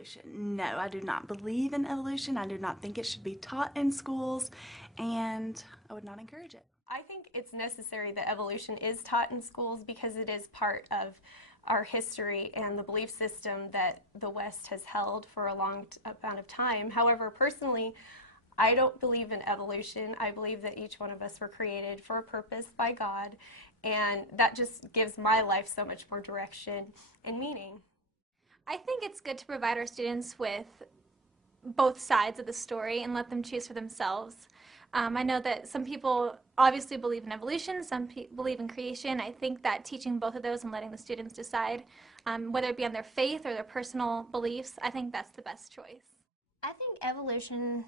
evolution. No, I do not believe in evolution. I do not think it should be taught in schools, and I would not encourage it. I think it's necessary that evolution is taught in schools because it is part of our history and the belief system that the West has held for a long amount of time. However, personally, I don't believe in evolution. I believe that each one of us were created for a purpose by God, and that just gives my life so much more direction and meaning. I think it's good to provide our students with both sides of the story and let them choose for themselves. I know that some people obviously believe in evolution, some believe in creation. I think that teaching both of those and letting the students decide, whether it be on their faith or their personal beliefs, I think that's the best choice. I think evolution,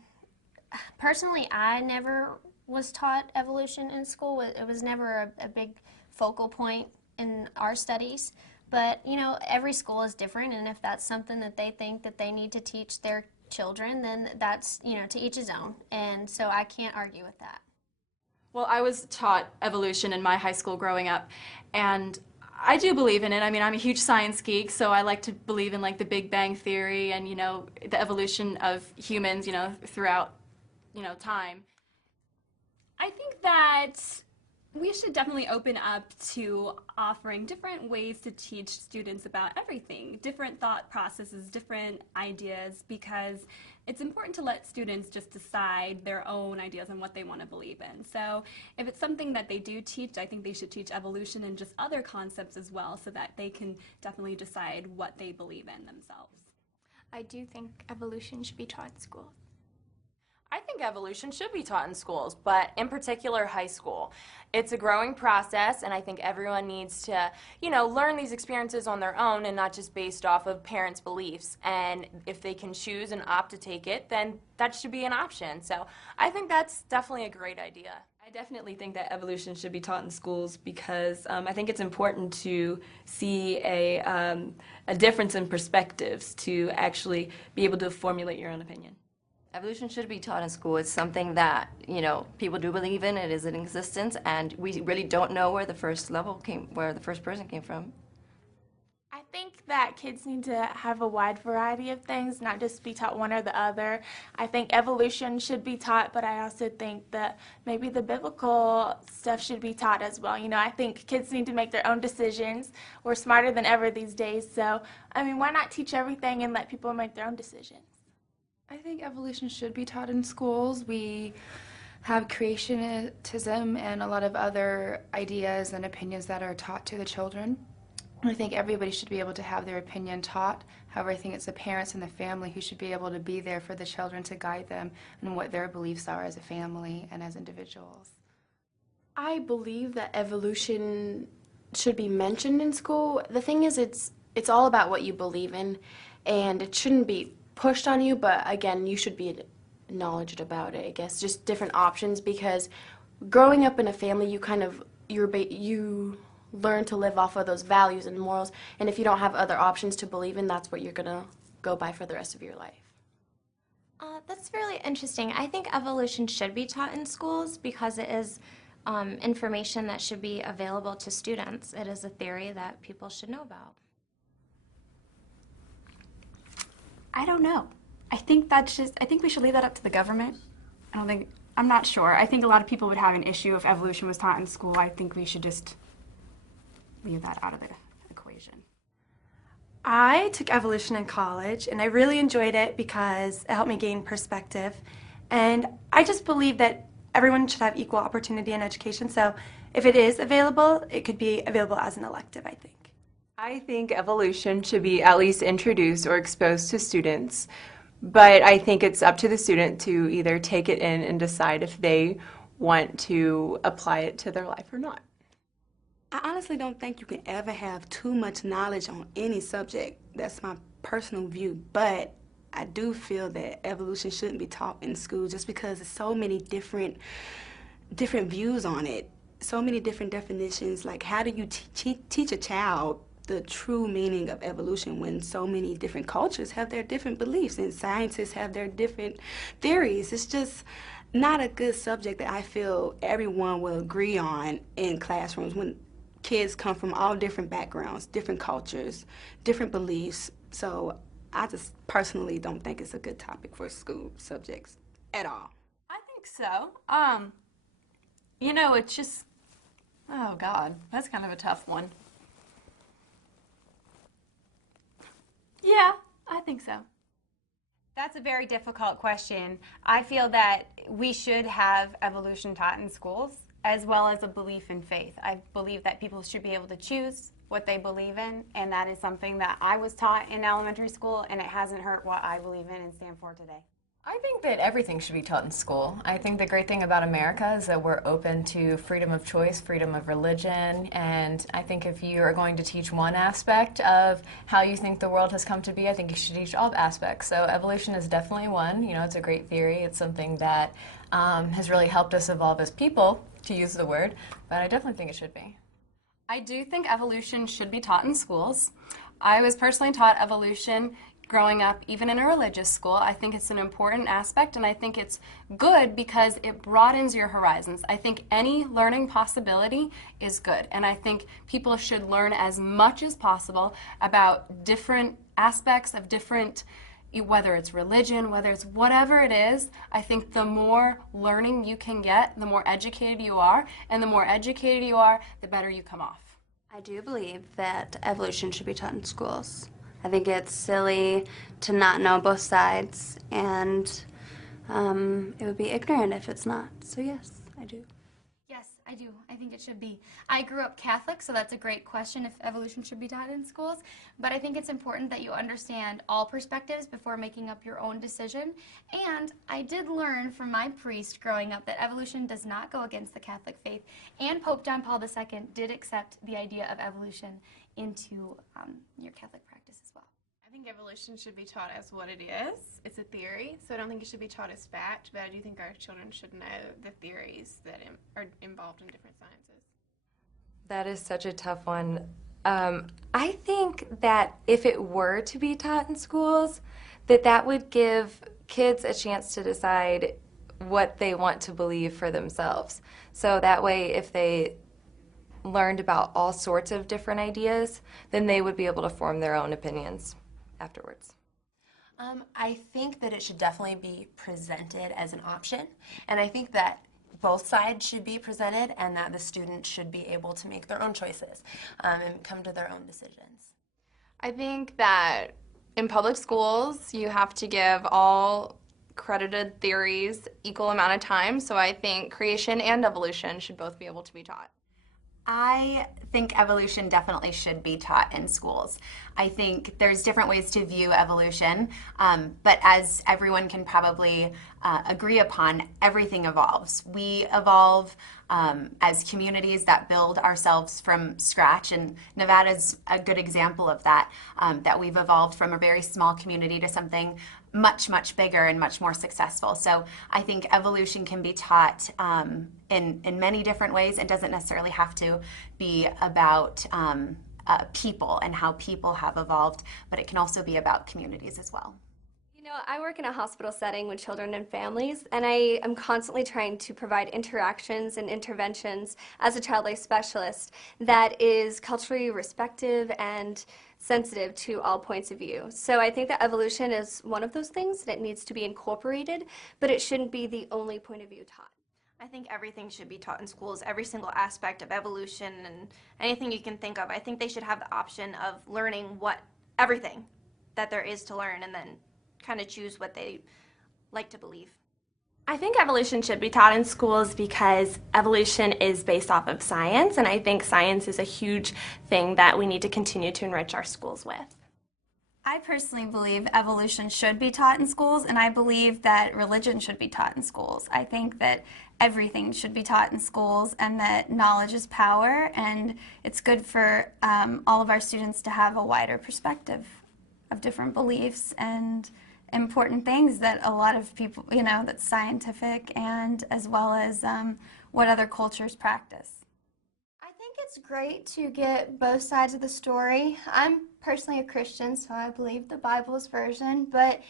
personally, I never was taught evolution in school. It was never a big focal point in our studies. But, you know, every school is different, and if that's something that they think that they need to teach their children, then that's, you know, to each his own. And so I can't argue with that. Well, I was taught evolution in my high school growing up, and I do believe in it. I mean, I'm a huge science geek, so I like to believe in, like, the Big Bang Theory and, you know, the evolution of humans, you know, throughout, you know, time. I think that we should definitely open up to offering different ways to teach students about everything, different thought processes, different ideas, because it's important to let students just decide their own ideas on what they want to believe in. So if it's something that they do teach, I think they should teach evolution and just other concepts as well so that they can definitely decide what they believe in themselves. I do think evolution should be taught in schools. I think evolution should be taught in schools, but in particular high school. It's a growing process, and I think everyone needs to, you know, learn these experiences on their own and not just based off of parents' beliefs. And if they can choose and opt to take it, then that should be an option. So I think that's definitely a great idea. I definitely think that evolution should be taught in schools because I think it's important to see a difference in perspectives to actually be able to formulate your own opinion. Evolution should be taught in school. It's something that, you know, people do believe in. It is in existence, and we really don't know where the first person came from. I think that kids need to have a wide variety of things, not just be taught one or the other. I think evolution should be taught, but I also think that maybe the biblical stuff should be taught as well. You know, I think kids need to make their own decisions. We're smarter than ever these days, so, I mean, why not teach everything and let people make their own decisions? I think evolution should be taught in schools. We have creationism and a lot of other ideas and opinions that are taught to the children. I think everybody should be able to have their opinion taught. However, I think it's the parents and the family who should be able to be there for the children to guide them and what their beliefs are as a family and as individuals. I believe that evolution should be mentioned in school. The thing is, it's all about what you believe in, and it shouldn't be pushed on you, but again, you should be knowledgeable about it, I guess, just different options, because growing up in a family, you learn to live off of those values and morals, and if you don't have other options to believe in, that's what you're gonna go by for the rest of your life. That's really interesting. I think evolution should be taught in schools because it is information that should be available to students. It is a theory that people should know about. I don't know. I think we should leave that up to the government. I'm not sure. I think a lot of people would have an issue if evolution was taught in school. I think we should just leave that out of the equation. I took evolution in college, and I really enjoyed it because it helped me gain perspective. And I just believe that everyone should have equal opportunity in education, so if it is available, it could be available as an elective, I think. I think evolution should be at least introduced or exposed to students, but I think it's up to the student to either take it in and decide if they want to apply it to their life or not. I honestly don't think you can ever have too much knowledge on any subject. That's my personal view, but I do feel that evolution shouldn't be taught in school just because there's so many different views on it, so many different definitions. Like, how do you teach a child the true meaning of evolution when so many different cultures have their different beliefs and scientists have their different theories? It's just not a good subject that I feel everyone will agree on in classrooms when kids come from all different backgrounds, different cultures, different beliefs. So I just personally don't think it's a good topic for school subjects at all. I think so. It's just, oh God, that's kind of a tough one. Yeah, I think so. That's a very difficult question. I feel that we should have evolution taught in schools, as well as a belief in faith. I believe that people should be able to choose what they believe in, and that is something that I was taught in elementary school, and it hasn't hurt what I believe in and stand for today. I think that everything should be taught in school. I think the great thing about America is that we're open to freedom of choice, freedom of religion, and I think if you are going to teach one aspect of how you think the world has come to be, I think you should teach all aspects. So evolution is definitely one. It's a great theory. It's something that has really helped us evolve as people, to use the word, but I definitely think it should be. I do think evolution should be taught in schools. I was personally taught evolution growing up, even in a religious school. I think it's an important aspect, and I think it's good because it broadens your horizons. I think any learning possibility is good, and I think people should learn as much as possible about different aspects of different, whether it's religion, whether it's whatever it is. I think the more learning you can get, the more educated you are, and the more educated you are, the better you come off. I do believe that evolution should be taught in schools. I think it's silly to not know both sides, and it would be ignorant if it's not. So yes, I do. Yes, I do. I think it should be. I grew up Catholic, so that's a great question if evolution should be taught in schools. But I think it's important that you understand all perspectives before making up your own decision. And I did learn from my priest growing up that evolution does not go against the Catholic faith. And Pope John Paul II did accept the idea of evolution into your Catholic practice as well. I think evolution should be taught as what it is. It's a theory, so I don't think it should be taught as fact, but I do think our children should know the theories that are involved in different sciences. That is such a tough one. I think that if it were to be taught in schools, that would give kids a chance to decide what they want to believe for themselves. So that way, if they learned about all sorts of different ideas, then they would be able to form their own opinions afterwards. I think that it should definitely be presented as an option, and I think that both sides should be presented and that the students should be able to make their own choices and come to their own decisions. I think that in public schools, you have to give all credited theories equal amount of time, so I think creation and evolution should both be able to be taught. I think evolution definitely should be taught in schools. I think there's different ways to view evolution, but as everyone can probably agree upon, everything evolves. We evolve as communities that build ourselves from scratch, and Nevada's a good example of that, that we've evolved from a very small community to something much, much bigger and much more successful. So I think evolution can be taught in many different ways. It doesn't necessarily have to be about people and how people have evolved, but it can also be about communities as well. I work in a hospital setting with children and families, and I am constantly trying to provide interactions and interventions as a child life specialist that is culturally respectful and sensitive to all points of view. So I think that evolution is one of those things that needs to be incorporated, but it shouldn't be the only point of view taught. I think everything should be taught in schools, every single aspect of evolution and anything you can think of. I think they should have the option of learning everything that there is to learn, and then kind of choose what they like to believe. I think evolution should be taught in schools because evolution is based off of science, and I think science is a huge thing that we need to continue to enrich our schools with. I personally believe evolution should be taught in schools, and I believe that religion should be taught in schools. I think that everything should be taught in schools, and that knowledge is power, and it's good for all of our students to have a wider perspective of different beliefs and important things that a lot of people, that's scientific, and as well as what other cultures practice. I think it's great to get both sides of the story. I'm personally a Christian, so I believe the Bible's version, but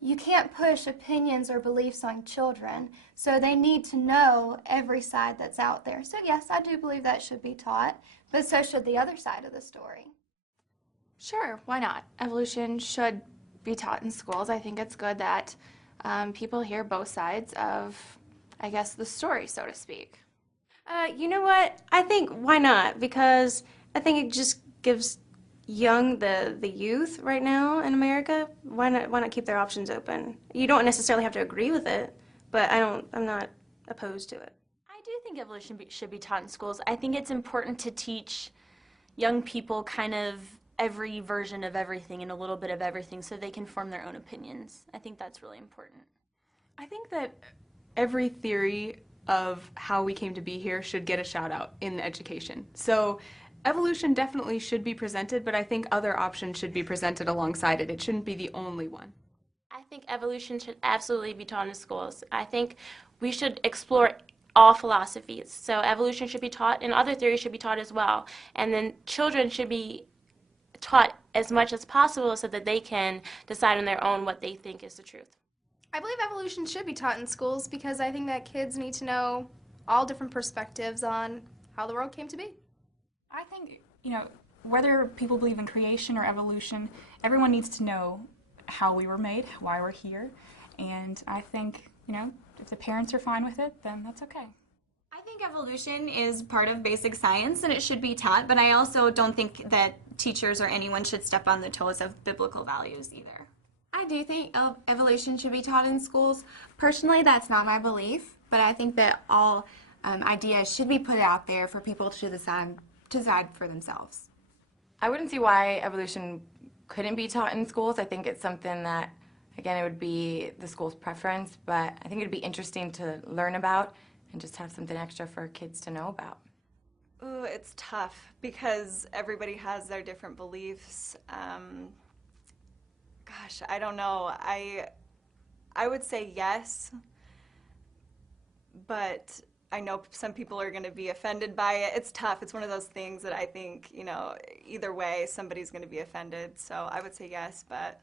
you can't push opinions or beliefs on children, so they need to know every side that's out there. So yes, I do believe that should be taught, but so should the other side of the story. Sure, why not? Evolution should be taught in schools. I think it's good that people hear both sides of, I guess, the story, so to speak. You know what? I think why not? Because I think it just gives the youth right now in America, why not keep their options open? You don't necessarily have to agree with it, but I'm not opposed to it. I do think evolution should be taught in schools. I think it's important to teach young people kind of every version of everything and a little bit of everything so they can form their own opinions. I think that's really important. I think that every theory of how we came to be here should get a shout out in education. So evolution definitely should be presented, but I think other options should be presented alongside it. It shouldn't be the only one. I think evolution should absolutely be taught in schools. I think we should explore all philosophies. So evolution should be taught and other theories should be taught as well. And then children should be taught as much as possible so that they can decide on their own what they think is the truth. I believe evolution should be taught in schools because I think that kids need to know all different perspectives on how the world came to be. I think, whether people believe in creation or evolution, everyone needs to know how we were made, why we're here, and I think, if the parents are fine with it, then that's okay. I think evolution is part of basic science and it should be taught, but I also don't think that teachers or anyone should step on the toes of biblical values either. I do think evolution should be taught in schools. Personally, that's not my belief, but I think that all ideas should be put out there for people to decide for themselves. I wouldn't see why evolution couldn't be taught in schools. I think it's something that, again, it would be the school's preference, but I think it'd be interesting to learn about and just have something extra for kids to know about. Ooh, it's tough because everybody has their different beliefs. Gosh, I don't know. I would say yes, but I know some people are going to be offended by it. It's tough. It's one of those things that I think, either way, somebody's going to be offended. So I would say yes, but,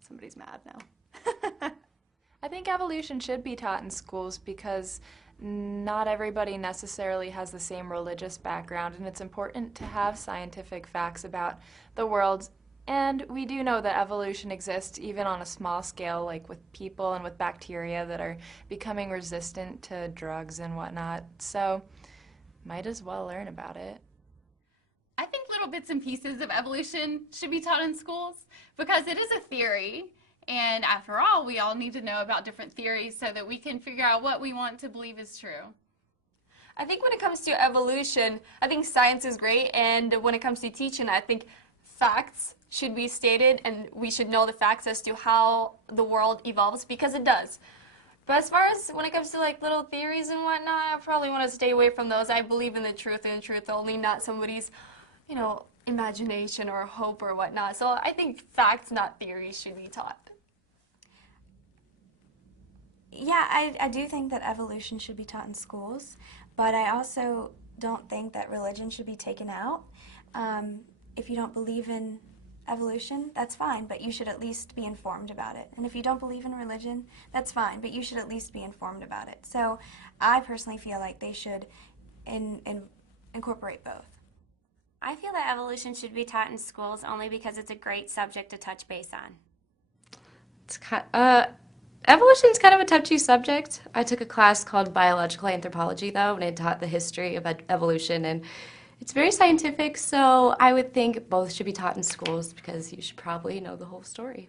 somebody's mad now. I think evolution should be taught in schools because not everybody necessarily has the same religious background, and it's important to have scientific facts about the world. And we do know that evolution exists even on a small scale, like with people and with bacteria that are becoming resistant to drugs and whatnot. So might as well learn about it. I think little bits and pieces of evolution should be taught in schools because it is a theory. And after all, we all need to know about different theories so that we can figure out what we want to believe is true. I think when it comes to evolution, I think science is great. And when it comes to teaching, I think facts should be stated and we should know the facts as to how the world evolves because it does. But as far as when it comes to little theories and whatnot, I probably want to stay away from those. I believe in the truth and the truth only, not somebody's, imagination or hope or whatnot. So I think facts, not theories, should be taught. Yeah, I do think that evolution should be taught in schools, but I also don't think that religion should be taken out. If you don't believe in evolution, that's fine, but you should at least be informed about it. And if you don't believe in religion, that's fine, but you should at least be informed about it. So I personally feel like they should incorporate both. I feel that evolution should be taught in schools only because it's a great subject to touch base on. Evolution's kind of a touchy subject. I took a class called biological anthropology, though, and it taught the history of evolution, and it's very scientific, so I would think both should be taught in schools because you should probably know the whole story.